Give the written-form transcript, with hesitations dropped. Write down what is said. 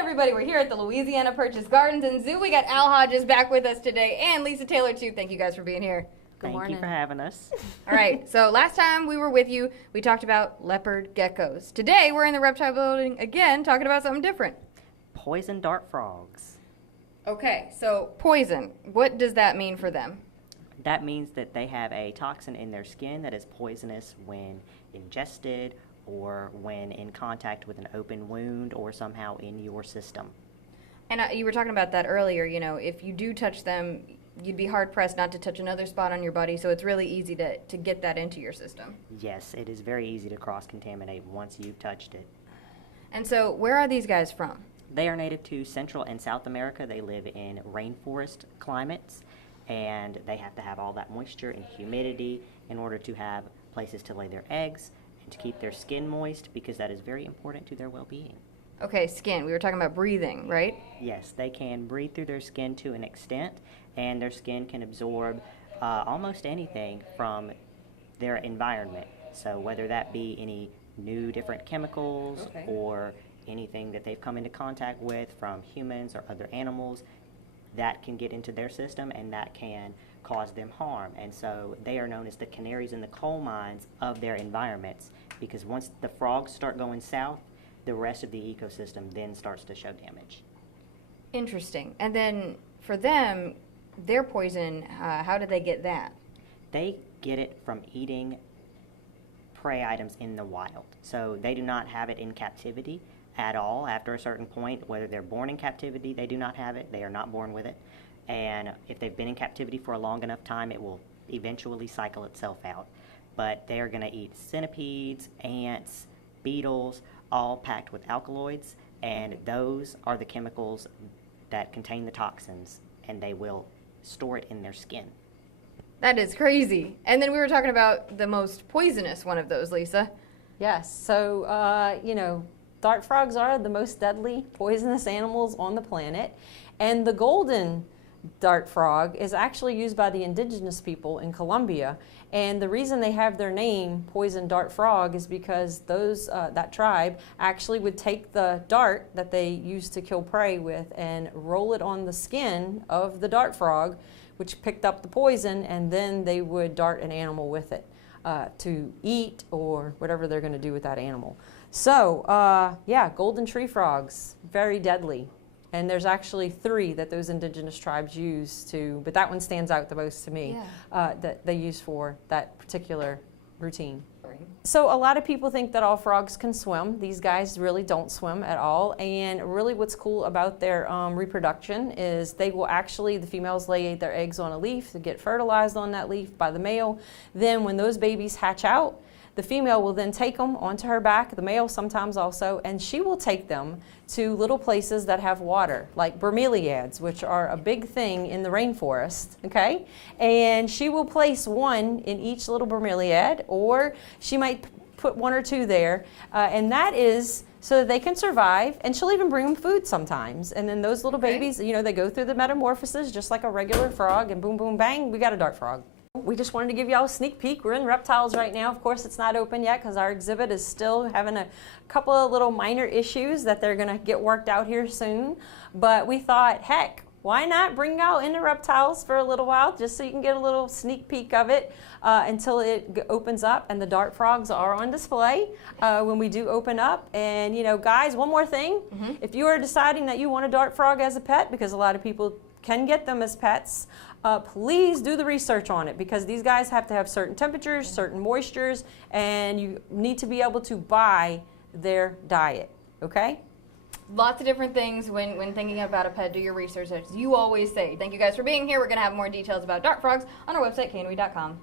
everybody, we're here at the Louisiana Purchase Gardens and Zoo. We got Al Hodges back with us today and Lisa Taylor too. Thank you guys for being here. Thank you for having us. All right, so last time we were with you, we talked about leopard geckos. Today we're in the reptile building again talking about something different. Poison dart frogs. Okay, so poison, what does that mean for them? That means that they have a toxin in their skin that is poisonous when ingested or when in contact with an open wound or somehow in your system. And you were talking about that earlier, you know, if you do touch them, you'd be hard-pressed not to touch another spot on your body, so it's really easy to get that into your system. Yes, it is very easy to cross-contaminate once you've touched it. And so where are these guys from? They are native to Central and South America. They live in rainforest climates, and they have to have all that moisture and humidity in order to have places to lay their eggs and to keep their skin moist, because that is very important to their well-being. Okay, skin. We were talking about breathing, right? Yes, they can breathe through their skin to an extent, and their skin can absorb almost anything from their environment. So whether that be any new different chemicals or anything that they've come into contact with from humans or other animals, that can get into their system and that can cause them harm. And so they are known as the canaries in the coal mines of their environments, because once the frogs start going south, the rest of the ecosystem then starts to show damage. Interesting. And then for them, their poison, how do they get that? They get it from eating prey items in the wild. So they do not have it in captivity at all. After a certain point, whether they're born in captivity, they do not have it. They are not born with it. And if they've been in captivity for a long enough time, it will eventually cycle itself out. But they are going to eat centipedes, ants, beetles, all packed with alkaloids, and those are the chemicals that contain the toxins, and they will store it in their skin. That is crazy. And then we were talking about the most poisonous one of those, Lisa. Yes, so, you know, dart frogs are the most deadly poisonous animals on the planet, and the golden dart frog is actually used by the indigenous people in Colombia, and the reason they have their name poison dart frog is because those that tribe actually would take the dart that they used to kill prey with and roll it on the skin of the dart frog, which picked up the poison, and then they would dart an animal with it to eat or whatever they're going to do with that animal. So yeah, golden tree frogs, very deadly. And there's actually 3 that those indigenous tribes use to, but that one stands out the most to me, that they use for that particular routine. So a lot of people think that all frogs can swim. These guys really don't swim at all. And really what's cool about their reproduction is they will actually, the females lay their eggs on a leaf to get fertilized on that leaf by the male. Then when those babies hatch out, the female will then take them onto her back, the male sometimes also, and she will take them to little places that have water, like bromeliads, which are a big thing in the rainforest, okay? And she will place one in each little bromeliad, or she might put 1 or 2 there, and that is so that they can survive, and she'll even bring them food sometimes. And then those little babies, you know, they go through the metamorphosis just like a regular frog, and boom, boom, bang, we got a dart frog. We just wanted to give y'all a sneak peek. We're in reptiles right now. Of course, it's not open yet because our exhibit is still having a couple of little minor issues that they're going to get worked out here soon. But we thought, heck, why not bring y'all into reptiles for a little while just so you can get a little sneak peek of it until it opens up, and the dart frogs are on display when we do open up. And, you know, guys, one more thing. If you are deciding that you want a dart frog as a pet, because a lot of people can get them as pets, please do the research on it, because these guys have to have certain temperatures, certain moistures, and you need to be able to buy their diet, okay? Lots of different things when thinking about a pet. Do your research, as you always say. Thank you guys for being here. We're going to have more details about dart frogs on our website, knwe.com.